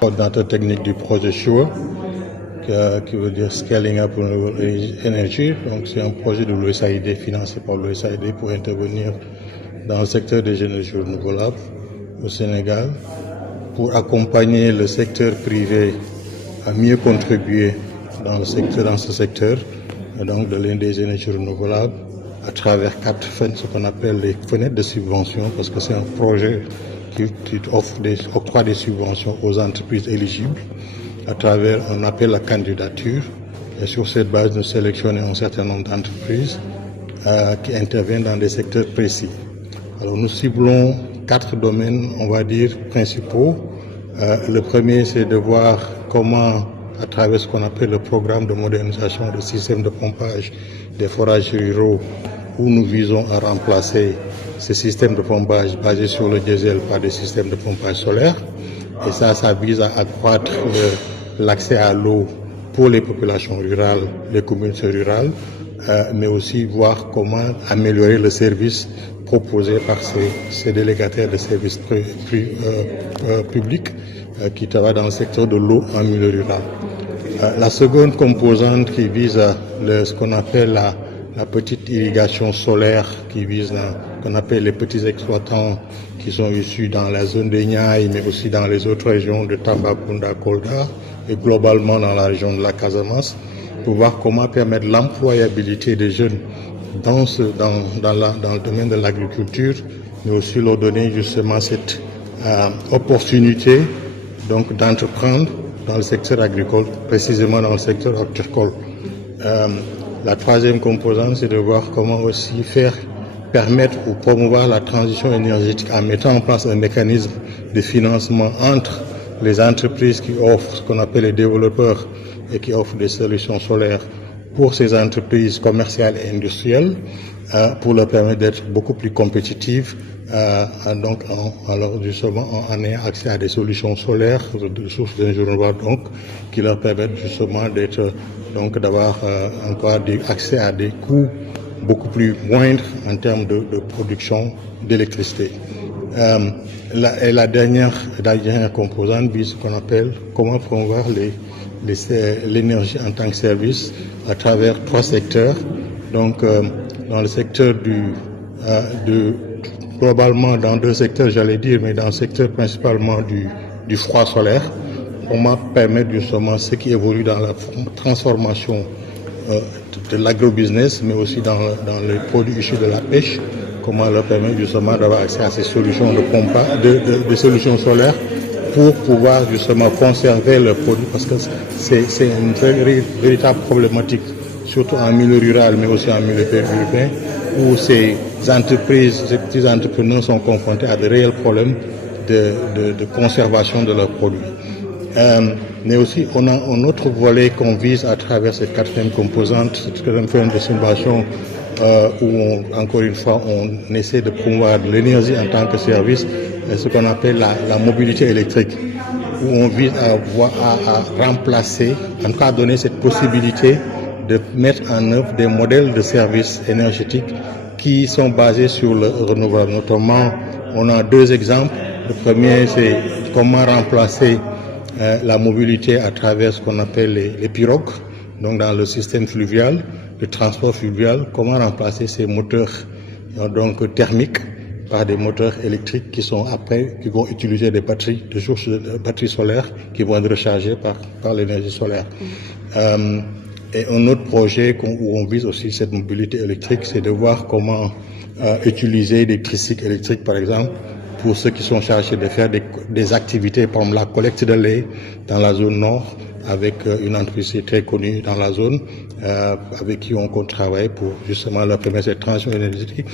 Coordinateur technique du projet SURE, qui veut dire Scaling Up Renewable Energy. Donc c'est un projet de l'USAID, financé par l'USAID, pour intervenir dans le secteur des énergies renouvelables au Sénégal, pour accompagner le secteur privé à mieux contribuer dans ce secteur, donc de l'une des énergies renouvelables, à travers 4 fenêtres, ce qu'on appelle les fenêtres de subvention, parce que c'est un projet qui octroie des subventions aux entreprises éligibles à travers un appel à candidature. Et sur cette base, nous sélectionnons un certain nombre d'entreprises qui interviennent dans des secteurs précis. Alors nous ciblons 4 domaines, on va dire, principaux. Le premier, c'est de voir comment, à travers ce qu'on appelle le programme de modernisation du système de pompage des forages ruraux, où nous visons à remplacer ces systèmes de pompage basés sur le diesel par des systèmes de pompage solaire. Et ça vise à accroître l'accès à l'eau pour les populations rurales, les communautés rurales, mais aussi voir comment améliorer le service proposé par ces délégataires de services publics qui travaillent dans le secteur de l'eau en milieu rural. La seconde composante qui vise ce qu'on appelle la petite irrigation solaire, qui vise qu'on appelle les petits exploitants qui sont issus dans la zone de Niayes, mais aussi dans les autres régions de Tambacounda, Kolda et globalement dans la région de la Casamance, pour voir comment permettre l'employabilité des jeunes dans le domaine de l'agriculture, mais aussi leur donner justement cette opportunité donc d'entreprendre dans le secteur agricole, précisément dans le secteur horticole. La troisième composante, c'est de voir comment aussi permettre ou promouvoir la transition énergétique en mettant en place un mécanisme de financement entre les entreprises qui offrent ce qu'on appelle les développeurs et qui offrent des solutions solaires pour ces entreprises commerciales et industrielles, pour leur permettre d'être beaucoup plus compétitives, alors justement en ayant accès à des solutions solaires de sources d'énergie renouvelable, donc qui leur permettent justement d'avoir encore accès à des coûts beaucoup plus moindres en termes de production d'électricité. La dernière composante vise ce qu'on appelle comment promouvoir l'énergie en tant que service à travers 3 secteurs. Donc, dans le secteur globalement dans 2 secteurs, j'allais dire, mais dans le secteur principalement du froid solaire, comment permettre justement ceux qui évoluent dans la transformation de l'agrobusiness, mais aussi dans les produits issus de la pêche, comment leur permettre justement d'avoir accès à ces solutions de solutions solaires pour pouvoir justement conserver leurs produits, parce que c'est une véritable problématique, surtout en milieu rural, mais aussi en milieu urbain, où ces petits entrepreneurs sont confrontés à de réels problèmes de conservation de leurs produits. Mais aussi, on a un autre volet qu'on vise à travers cette 4e composante, cette 4e de simulation, où encore une fois, on essaie de promouvoir l'énergie en tant que service, ce qu'on appelle la mobilité électrique, où on vise à remplacer, en tout cas à donner cette possibilité de mettre en œuvre des modèles de services énergétiques qui sont basés sur le renouvelable. Notamment, on a 2 exemples. Le premier, c'est comment remplacer la mobilité à travers ce qu'on appelle les pirogues, donc dans le système fluvial, le transport fluvial, comment remplacer ces moteurs donc thermiques par des moteurs électriques qui vont utiliser des batteries, des sources de batteries solaires qui vont être rechargées par l'énergie solaire. Et un autre projet où on vise aussi cette mobilité électrique, c'est de voir comment utiliser des tricycles électriques, par exemple, pour ceux qui sont chargés de faire des activités, par exemple la collecte de lait dans la zone nord, avec une entreprise très connue dans la zone, avec qui on compte travailler pour justement leur permettre cette transition énergétique.